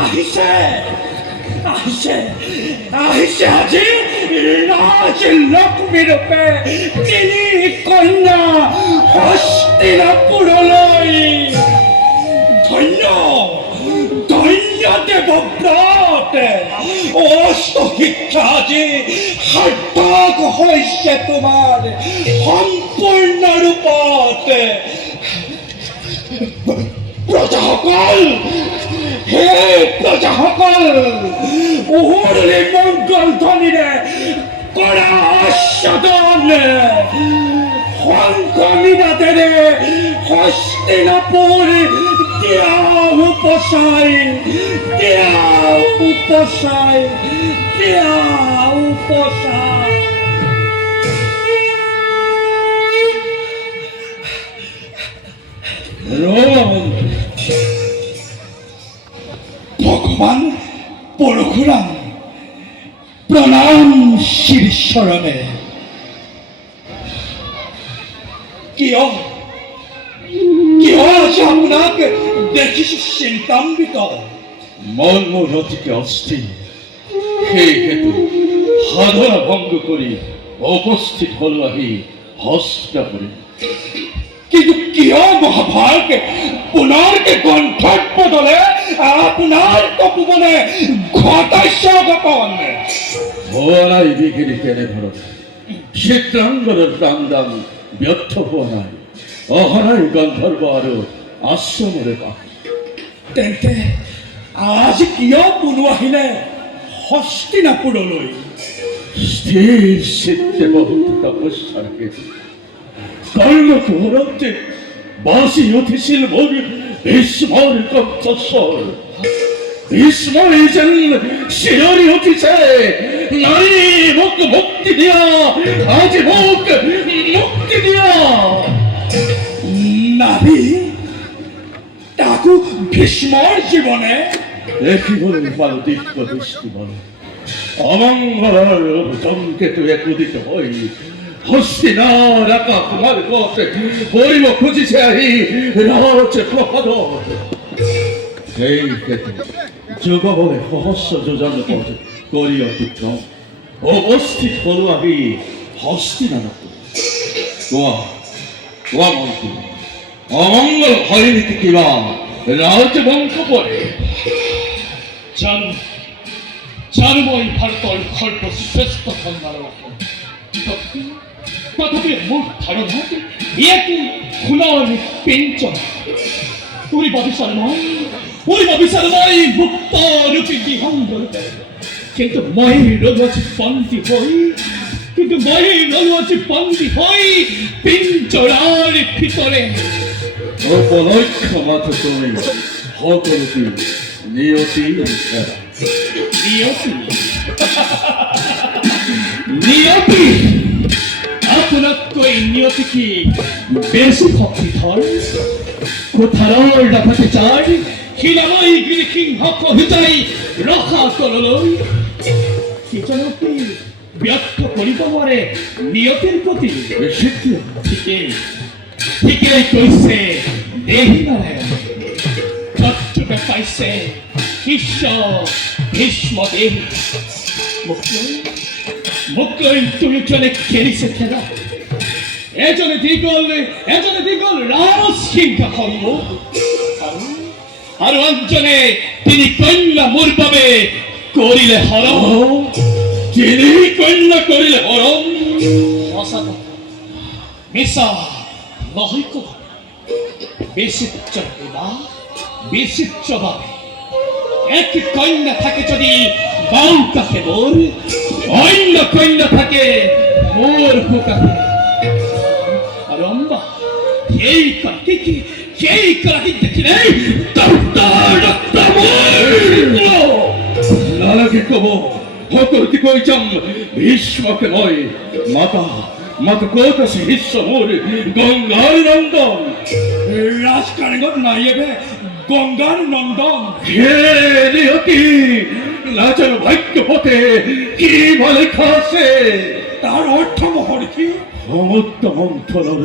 আহিছে আজি ৰাজ লক্ষ্মী ৰূপে তিনি কন্যা হস্তিনাপুৰলৈ। ধন্য ধন্য দেৱব্ৰত, অষ্ট শিক্ষা আজি সাৰ্থক হৈছে তোমাৰ সম্পূৰ্ণ ৰূপত। প্ৰজাসকল, হে প্ৰজাসকল, উহুৰলি মংগল ধ্বনিৰে কৰা আস্বাদন, শংখমিনাদেৰে হস্তিনাপুৰ দিয়া উপচাই, দিয়া উপচাই, দিয়া উপচাই। ভগৱান পৰশুৰাম, প্ৰণাম শিৰচৰণে। কিয় আজি আপোনাক দেখিছো চিন্তান্বিত? মন মোৰ অতিকে অস্থিৰ, সেই হেতু সাধনা ভংগ কৰি উপস্থিত হলো আহি হস্তিনাপুৰে। কিন্তু কিয় মহাভাগ পুনৰ গ্ৰন্থৰ বদলে আপোনাৰ কপুবনে ঘটাইছে অঘটন? হোৱা নাই বিঘিনি তেনেধৰণৰ, চিত্ৰাংগনৰ প্ৰাণদান ব্যৰ্থ হোৱা নাই। অহৰাই গন্ধৰ্ব আৰু আশ্ৰমৰে পাখ। তেন্তে আজি কিয় কোনো আহিলে হস্তিনাপুৰলৈ? স্থিৰ চিত্তে বহুত তপস্যাৰ হেতু কৰ্ণকুহৰতে বাসি উঠিছিল মোৰ ভীষ্মৰ কণ্ঠস্বৰ। ভীষ্মই যেন শিয়ৰি উঠিছে, নাৰী মোক মুক্তি দিয়া, আজি মোক মুক্তি দিয়া। নাৰী, তাকো ভীষ্মৰ জীৱনে? দেখিবলৈ পালো দিব্য দৃষ্টি বল, অমংগলৰ সংকেত একোদিত হৈ হস্তিনাৰ আকাশ মাৰ্গত পৰিব খুজিছে আহি ৰাজ প্ৰসাদত। সেই হেতু যুগবলে সহস্ৰ যোজন পথ কৰি অতিক্ৰম উপস্থিত হলো আহি হস্তিনাপুৰ। কোৱা মন্ত্ৰী, অমংগল হয় নেকি কিবা ৰাজবংশ পৰে? জানো মই ভাৰতৰ সৰ্বশ্ৰেষ্ঠ ধৰ্মৰ তথাপি মোৰ ধাৰণাত ইয়াকে সোণৰ পিঞ্জৰা। উৰিব বিচাৰো মই মুক্ত ৰূপী বিহংগ ৰূপে, কিন্তু মই ৰলো আজি বন্দী হৈ পিঞ্জৰাৰ ভিতৰে। উপলক্ষ মাথ তুমি সকলোটি নিয়তি নিয়তি আপোনাতকৈ নিয়তি কি বেছি শক্তিধৰ? কোঠাৰৰ লাভতে যায় শিলালৈ গিৰিসিংহক সহিতাই ৰখা তললৈ। কিজনকে ব্যক্ত কৰিব নোৱাৰে নিয়তিৰ প্ৰতি। ঠিকেই কৈছে দেহী নাৰায়ণ। তত্ত্বকে পাইছে শিষ্য ভীষ্ম দেহী। মোক লৈ দুয়োজনে খেলিছে খেলা। এজনে দি গ'ল ৰাজ সিংহাসন আৰু আনজনে তিনি কন্যা মোৰ বাবে কৰিলে হৰণ। তিনি কন্যা কৰিলে হৰণ? সঁচা কথা, মিছা নহয় কথা। বিচিত্ৰভাৱে এক কন্যা থাকে যদি বাওঁ কাষে মোৰ, অন্য কন্যা থাকে মোৰ সুকাষে। আৰু অম্বা সেই কাকি দেখিলে নালাগে কব, সকলোকে কৈ যাম ভীষ্মকে মই। মাতা ক'ত আছে শিষ্য মোৰ গংগাৰ নন্দন? ৰাজকাৰেঙত নাইয়ে গংগাৰ নন্দন। হে নিয়তি, নাজানো ভাগ্য পথে কি লেখা আছে? তাৰ অৰ্থ মহৰ্ষি সমুদ্ৰ মন্থনৰ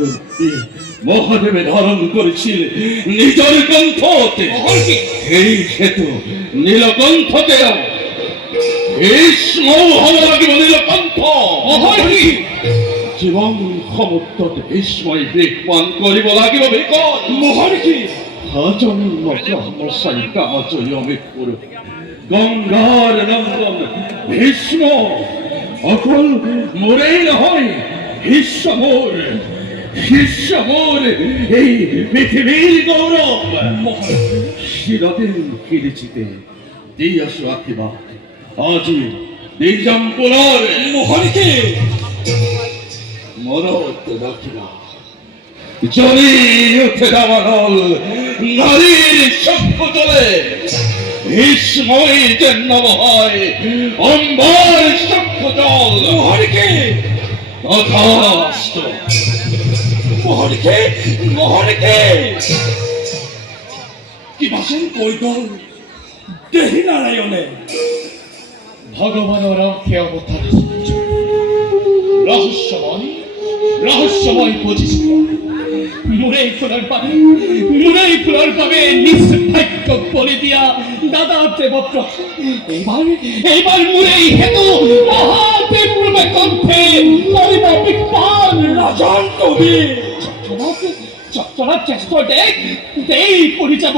মহাদেৱে ধাৰণ কৰিছিল নিজৰ কণ্ঠতে। মহৰ্ষি সেই হেতু নীলকণ্ঠ তেওঁ ভীষ্মও হ'ব লাগিব নীলকণ্ঠ। মহৰ্ষি জীৱন সমুদ্ৰত ভীষ্মই বেগ পান কৰিব লাগিব বেগত। মহৰ্ষি আজন্ম ব্ৰহ্মচাৰী কামজয় অমিত পুৰুষ গংগাৰ নন্দন ভীষ্ম অকল মোৰেই নহয়, শিষ্য মোৰ এই পৃথিৱীৰ গৌৰৱ। চিৰদিন শিৰিচিতে দি আছো আশীৰ্বাদ, আজি দি যাম পুনৰ মহৰ্ষি মনত ৰাখিবা। জ্বলি উঠে দাবানল নাৰীৰ চক্ষু তলে, ভীষ্মই যেন হয় অম্বাৰ চক্ষু জল। মহৰ্ষি তথাস্তু। মহৰ্ষি কিবা যেন কৈ গ'ল দেহি নাৰায়ণে। ভগৱানৰ অংশে অৱতাৰ ৰহস্যময় বুজিছো। মোৰেই ফুলৰ বাবে নিজ ভাগ্যক বলি দিয়া দাদা দেৱব্ৰত এইবাৰ মোৰেই হেতু মহাদেৱপূৰ্বে কণ্ঠে কৰিব বিজ্ঞান। ৰাজন তুমি চক্ৰত চেষ্টাৰ দেই পৰি যাব।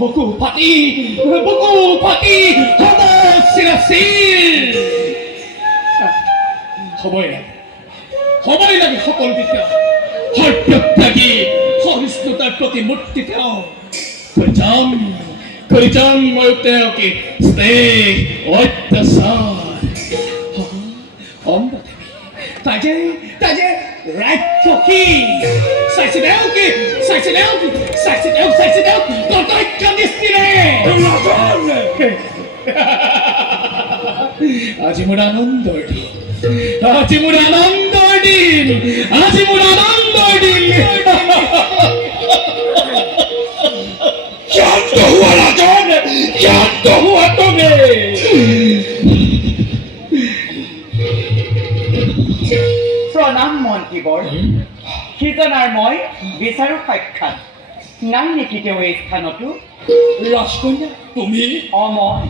বুকু ফাটি হ'ব চিৰাচিৰ। হ'বই লাগে সকলো তেতিয়া সৰ্বত্যাগী সহিষ্ণুতাৰ প্ৰতিমূৰ্তি তেওঁ। কৰি যাম মই তেওঁকে স্নেহ অত্যাচাৰ। তাই যে ৰাক্ষসী চাইছে তেওঁক কৰ্তব্য দৃষ্টিৰে। আজি মোৰ আনন্দৰ দিন। শান্ত হোৱা ৰাজন, শান্ত হোৱা তুমি। প্ৰণাম মন্ত্ৰীবৰ। সিজনাৰ মই বিচাৰো সাক্ষাৎ। নাই নেকি তেওঁ এই স্থানতো? ৰাজকন্যা তুমি অময়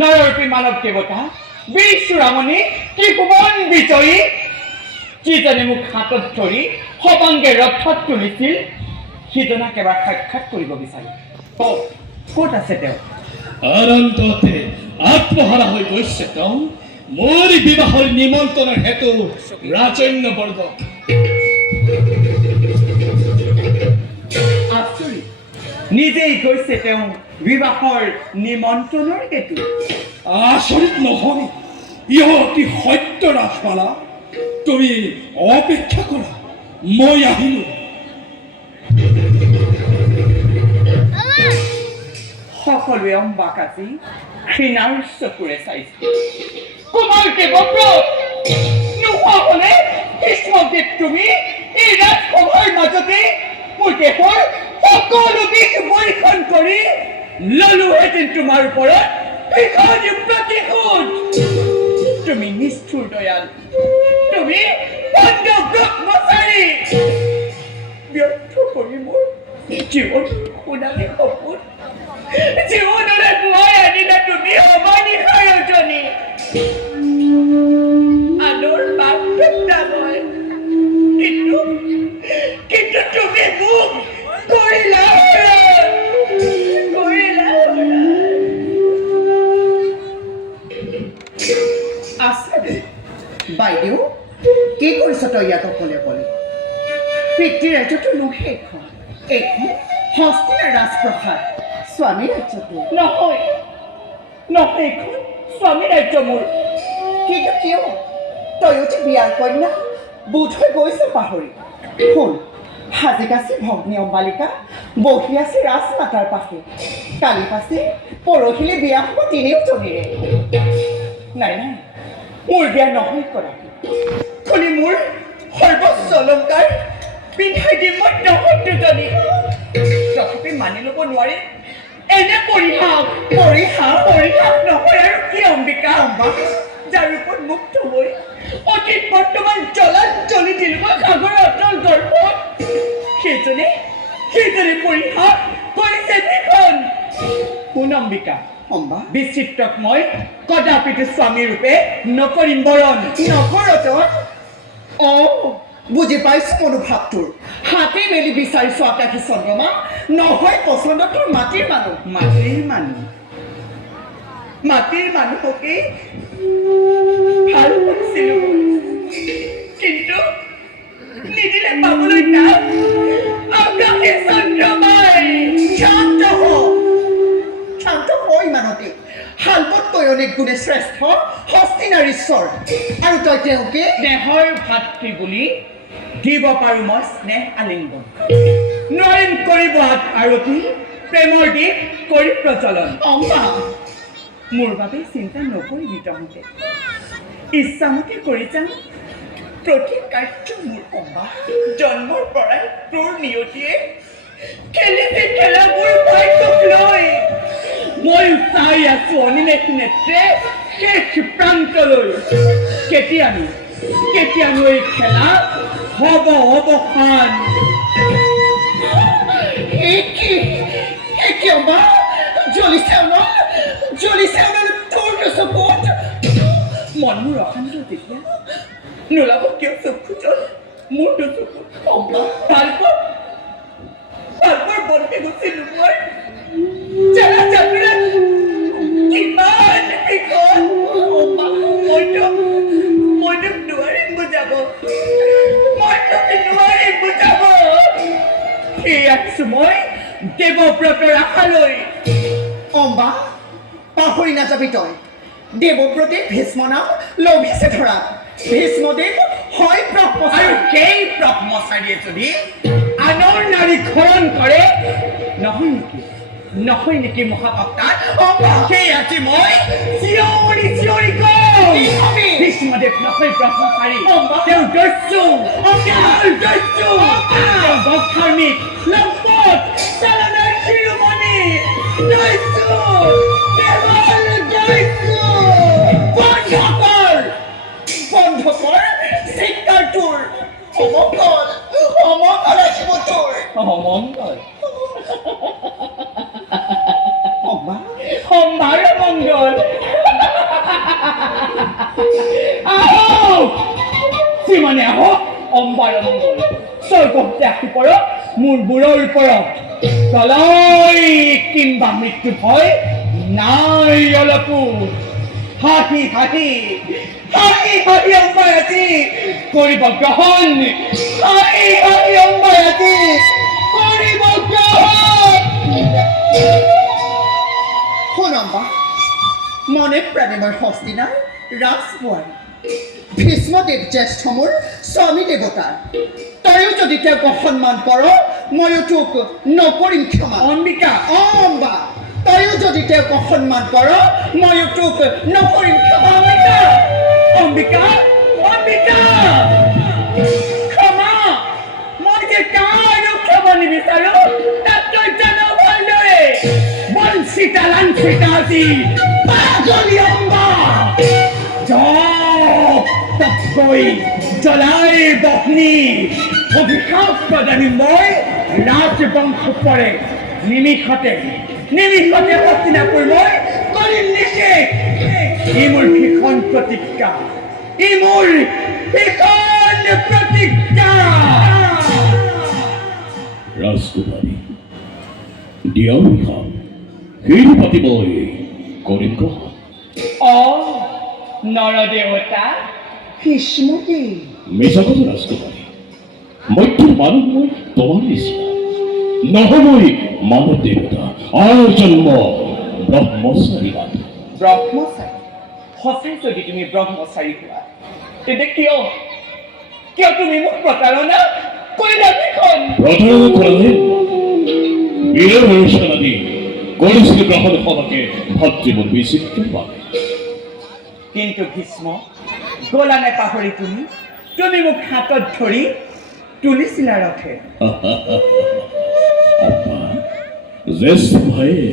নৰৰূপী মানৱ দেৱতা বীৰ চূড়ামণি ত্ৰিভুৱন বিজয়ী, যিজনে মোক হাতত ধৰি সবাংগে ৰথত তুলিছিল, সিজনাক এবাৰ সাক্ষাৎ কৰিব বিচাৰো। ক'ত আছে তেওঁ? অনন্ততে আত্মহাৰা হৈ গৈছে তেওঁ। মোৰ বিবাহৰ নিমন্ত্ৰণৰ হেতু ৰাজন্যবৰ্গ। আচৰিত, নিজেই গৈছে তেওঁ বিবাহৰ নিমন্ত্ৰণৰ হেতু। আচৰিত নহয়, অতি সত্য ৰাজপালা। তুমি অপেক্ষা কৰা, মই আহিলো। সকলোৱে অম্বাক আজি ঘৃণাৰ চকুৰে চাইছে। কুমাৰ দেৱব্ৰত নোহোৱা হলে ভীষ্মদেৱ তুমি এই ৰাজসভাৰ মাজতে মোৰ দেশৰ সকলো দিশ পৰীক্ষণ কৰি ললোহেঁতেন তোমাৰ ওপৰত ভীষণ প্ৰতিশোধ। তুমি নিষ্ঠুৰ দয়াল, তুমি বন্ধ ব্ৰহ্মচাৰী। ব্যৰ্থ কৰি মোৰ জীৱন সোণালী সপোন জীৱনৰে পুৱাই আনিলা তুমি অমানিশা ৰজনী। আনৰ বাপটা মই, কিন্তু তুমি মোক কৰিলা আছে দে বাইদেউ। কি কৰিছ তই ইয়াত অকলে অকলে? পিতৃৰাজ্যটো নহয় এইখন হস্তিৰ ৰাজপ্ৰসাদ। স্বামী ৰাজ্যটো নহয় এইখন স্বামী ৰাজ্য মোৰ। কিন্তু কিয় তয়ো যে বিয়াৰ কন্যা বোধ হৈ গৈছে পাহৰি। শুন, সাজি কাচি ভগ্নী অম্বালিকা বহি আছে ৰাজমাতাৰ পাশে। কালি পাছে পৰহিলে বিয়া হ'ব তিনিওজনীৰে। নাই মোৰ বিয়া নহয় কৰা। খালি মোৰ সৰ্বোচ্চ অলংকাৰ পিন্ধাই দিম মই নহয় দুজনী। তথাপি মানি ল'ব নোৱাৰি এনে পৰিহাস নহয় আৰু কি অম্বিকা। যাৰ ওপৰত মুক্ত হৈ অতীত বৰ্তমান জলাঞ্জলি দিলোৱা সাগৰৰ অটল গৰ্ভ সেইজনে পৰিহাস কৰিছে যিখন সুনম্বিকা অম্বা বিচিত্ৰক মই কদাপিতো স্বামী ৰূপে নকৰিম বৰণ নকৰত বুজি পাইছো মনোভাৱটোৰ হাতে মেলি বিচাৰিছো আকাশী চন্দ্ৰমা নহয় পচন্দ তোৰ মাটিৰ মানুহ মাটিৰ মানুহকে ভাল কৰিছিলো কিন্তু নিদিলে পাবলৈ নাম আকাশী চন্দ্ৰমাই শান্ত হয় ইমানতে শালবতকৈ অনেক গুণে শ্ৰেষ্ঠ হস্তিনাৰ ঈশ্বৰ আৰু তই তেওঁকে স্নেহৰ ভাতৃ বুলি দিব পাৰো মই স্নেহ আলিংগন নোৱাৰিম কৰিব আৰতি প্ৰেমৰ দীপ কৰি প্ৰচলন অম্বা মোৰ বাবে চিন্তা নকৰিবি তহঁতে ইচ্ছামতে কৰি যাম প্ৰতি কাৰ্য মোৰ অম্বা জন্মৰ পৰাই তোৰ নিয়তিয়ে খেলিছে খেলাবোৰ পাই তোক লৈ মই চাই আছো অনিমেষ নেত্ৰে শেষ প্ৰান্তলৈ কেতিয়ানো এই খেলা হ'ব অৱসান কি অম্বা জ্বলিছে তোৰ চকুত মন মোৰ অশান্ত তেতিয়া নোলাব কিয় চকুজন মোৰ চকুত ভালপোৱাৰ বন্তি গুচিলো মই জলা চাপিৰা কিমান বিকল মইতো নোৱাৰিম বুজাব সেই আছো মই দেৱব্ৰতৰ আশালৈ অম্বা পাহৰি নাযাবি তই দেৱব্ৰতে ভীষ্ম নাম লভিছে ধৰা ভীষ্মদেৱ হয় আৰু ব্ৰহ্মচাৰী সেই ব্ৰহ্মচাৰীয়ে যদি আনৰ নাৰী খৰণ কৰে নহয় নেকি মহাভক্তাৰ সেই আজি মই চিঞৰি কওঁ ভীষ্মদেৱ নহয় ব্ৰহ্মচাৰী তেওঁ দস্যু তেওঁ ধাৰ্মিক লম্পট চালনাৰ শিৰোমণি দস্যু কেৱল দস্যু বন্ধ কৰ চিৎকাৰ তোৰ অমংগল আহিব তোৰ অমংগল অম্বা সম্ভাৰ মংগল আহক শ্ৰীমানে আহক অম্বাৰ মংগল স্বৰ্গতে আহি পৰক মোৰ বুঢ়ৰ ওপৰত প্ৰলয় কিম্বা মৃত্যু ভয় নাই অলপো হাঁহি অম্বাই আজি কৰিব গ্ৰহণ হাঁহি অম্বাই আজি কৰিব গ্ৰহণ শুন অম্বা মনে প্ৰাণে মই হস্তিনাৰ ৰাজকুঁৱাৰী ভীষ্মদেৱ জ্যেষ্ঠ মোৰ স্বামী দেৱতাৰ তয়ো যদি তেওঁক অসন্মান কৰ ময়ো তোক নকৰিম ক্ষমা অম্বিকা অম্বা তয়ো যদি তেওঁক অসন্মান কৰ ময়ো তোক নকৰিম ক্ষমা অম্বিকা ক্ষমা মই যে কাৰো ক্ষমা নিবিচাৰো তাক তই জানো ভালদৰে বঞ্চিতা লাঞ্চিতা আজি পাগলী অম্বা তকৈ জ্বলাই বহ্নি অভিশাপ প্ৰদানী মই ৰাজবংশ পৰে নিমিষতে হস্তিনাপুৰ মই কৰিম নিষেধ ই মোৰ ভীষণ প্ৰতিজ্ঞা ৰাজকুমাৰী দিয়া বিহাম সেই পাতিবই কৰিম গ্ৰহণ নৰদেৱতা ভীষ্মদেৱ মিছা কথা ৰাজকুমাৰী মইতো মানুহ মই তোমাৰ নিচিনা নহয় মই মানৱ দেৱতা আৰু জন্ম ব্ৰহ্মচাৰী ব্ৰহ্মচাৰী সঁচাই যদি তুমি ব্ৰহ্মচাৰী হোৱা তেন্তে কিয় তুমি মোক প্ৰতাৰণা কৰিলা দেখোন প্ৰতাৰণা কৰা নাই বীৰৰ ভৰসা দি কৰিছিলো গ্ৰহণ সভাকে ভাতৃবোৰ বিচিত্ৰ বাবে কিন্তু ভীষ্ম গলা নে পাহৰি তুমি মোক হাতত ধৰি তুলিছিলা ৰথে জ্যেষ্ঠ ভাইয়ে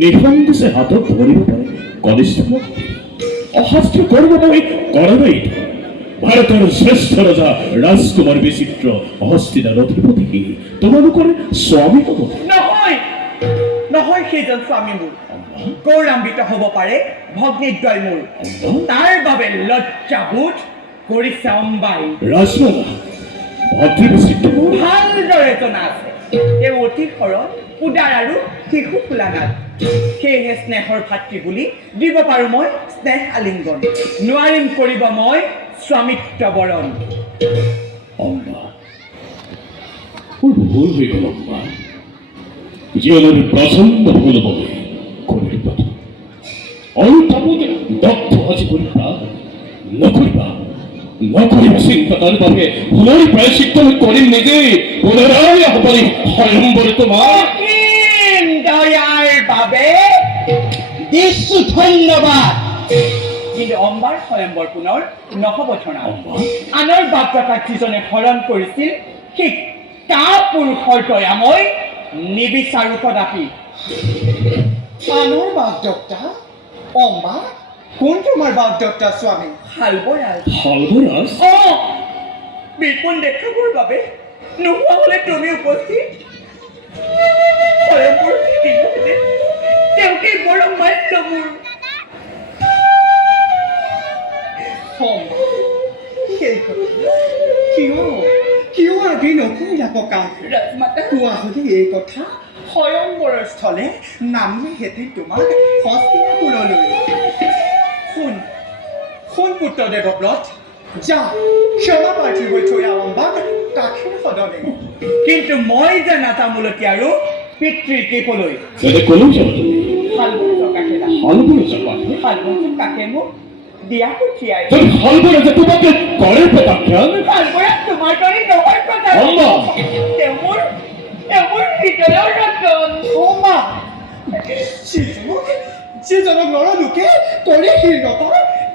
নিসংকোচে হাতত ধৰিব পাৰে কনিষ্ঠ অশাস্ত্ৰ কৰিব মই কৰামেই ভাৰতৰ শ্ৰেষ্ঠ ৰজা ৰাজকুমাৰ বিচিত্ৰ হস্তিনাৰ অধিপতি তোমালোকৰ স্বামী হ'ব নহয় নহয় সেইজন স্বামী মোৰ গৌৰৱান্বিত হ'ব পাৰে ভগ্নীদ্বয় মোৰ তাৰ বাবে লজ্জাবোধ কৰিছে অম্বাই ৰাজমাতা ভাতৃ বিচিত্ৰ মোৰ ভালদৰে জনা আছে তেওঁ অতি সৰল উদাৰ আৰু শিশু ফুলা নাট সেয়েহে স্নেহৰ ভাতৃ বুলি দিব পাৰোঁ মই স্নেহ আলিংগন নোৱাৰিম কৰিব মই স্বামিত্ব বৰণ অম্বা মোৰ ভুল হৈ গ'ল অম্বা জীৱনৰ প্ৰচণ্ড ভুল বাবে কৰিৰ কথা অল্পতে দক্ষ আজি কৰিবা নকৰিবা নকৰিবা চিন্তা তাৰ বাবে ভুলৰ প্ৰায়শ্চিত্ত মই কৰিম নিজেই পুনৰাই আপুনি স্বয়ম্বৰ তোমাৰ অসীম দয়াৰ বাবে দিছো ধন্যবাদ কিন্তু অম্বাৰ স্বয়ম্বৰ পুনৰ নহ'ব ধৰা অম্বা আনৰ বাপ কাকাক যিজনে হৰণ কৰিছিল সেই কাপুৰুষৰ দয়া মই নিবিচাৰো কদাপি আনৰ বাগদত্তা অম্বা কোন তোমাৰ বাগদত্তা স্বামী শালবৰাজ শালবৰাজ বিপুল দেখাবৰ বাবে নোহোৱা হ'লে তুমি উপস্থিত স্বয়ম্বৰ দিনতে তেওঁকেই বৰ মান্য মোৰ অম্বা সেই কথা কিয় আজি নকৰিলা ককা ৰাজমাতা কোৱা হ'লে এই কথা স্বয়ম্বৰৰ স্থলে নামিলেহেঁতেন তোমাক হস্তিনাপুৰলৈ শুন পুত্ৰ দেৱব্ৰত যা ক্ষমা প্ৰাৰ্থী হৈ থৈ অম্বাক কাষেৰ সদনে কিন্তু মই যে নাটামূলতী আৰু পিতৃৰ কৃপলৈ তেনে ক'লৈ যাব তুমি শালবৰাজৰ কাষে শালবৰাজ যাবা শালবৰাজৰ কাষে মোক দিয়া পঠিয়াই তুমি শালবৰাজে তোমাকে কৰে প্ৰত্যাখ্যান শালবৰাজ তোমাৰ দৰে নহয় কথা অম্বা। তেওঁ মোৰ হৃদয়ৰ ৰতন অম্বা যিজনক নৰলোকে কৰে শীৰ্ণতা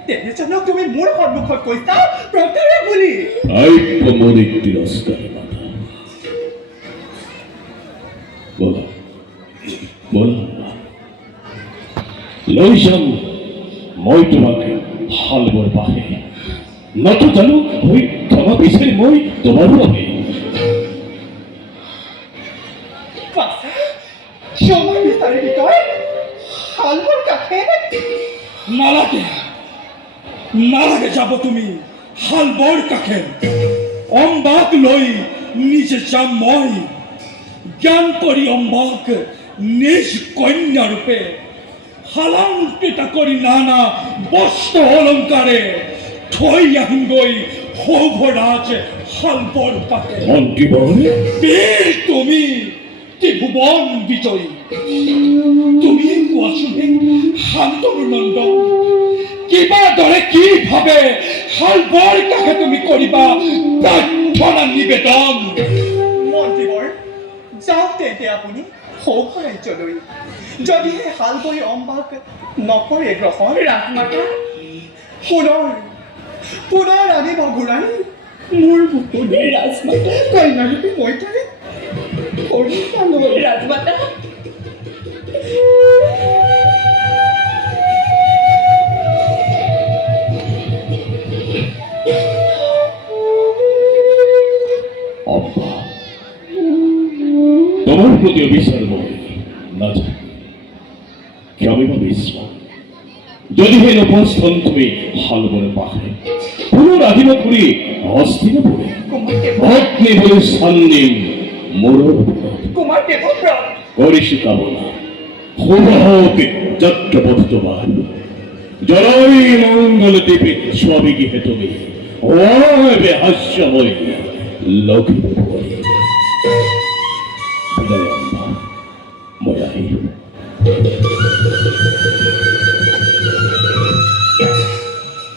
তেনেজনক তুমি মোৰ সন্মুখত কৈছা প্ৰত্যেৰে বুলি আইপমণি তিৰস্কাৰী মাতা বলা বলা লৈ যাম মই তোমাকে শালবৰ বাহে নতো জানো হৈ ক্ষমা বিচাৰি মই তোমাৰো বাবে ক্ষমা বিচাৰিবি তই শালবৰ কাষে নালাগে যাব তুমি শালবৰ কাষে অম্বাক লৈ নিজে যাম মই জ্ঞান কৰি অম্বাক নিজ কন্যা ৰূপে শালান্তিত কৰি নানা বস্ত্ৰ অলংকাৰে থৈ আহিমগৈ সৌভৰাজ শালবৰ কাষে মন্ত্ৰী বৰণে বীৰ তুমি ত্ৰিভুৱন বিজয়ী তুমি কোৱাচোন শান্তনু নন্দন কিবা দৰে কি ভাবে শালবৰ কাষে তুমি কৰিবা প্ৰাৰ্থনা নিবেদন মন্ত্ৰীবৰ যাওক তেন্তে আপুনি সৌভাৰাজ্যলৈ যদিহে শালবৰী অম্বাক নকৰে গ্ৰহণ ৰাজমাতা পুনৰ আনিব ঘূৰাই মোৰ বুকুনি ৰাজমাতা কন্যাৰূপী মই তাৰে ৰাজমাতা অম্বা তোমাৰ প্ৰতি অবিচাৰ মই নাজানো ক্ষমিবা বিশ্ব যদিহে নপস্থন তুমি শালবৰে পাখে পুনৰ আহিব ঘূৰি হস্তিনাপুৰে ভগ্নী বুলি স্থান দিম মোৰৰ কুমাৰ দেৱব্ৰত কৰিছো কামনা শুভ হওক যাত্ৰাপথ তোমাৰ জয় মঙ্গল দেৱী স্বামী গৃহে তুমি হবে হাস্যময় লঘিব বিদায় অম্বা মই আহিলো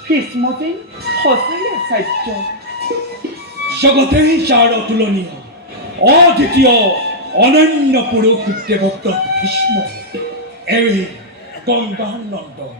ভীষ্মজী সঁচাই আচাৰ্য জগতেই যাৰ অতুলনীয় অদ্বিতীয় অনন্য পুৰুষ দেৱব্ৰত ভীষ্ম এৰি গংগাৰ নন্দন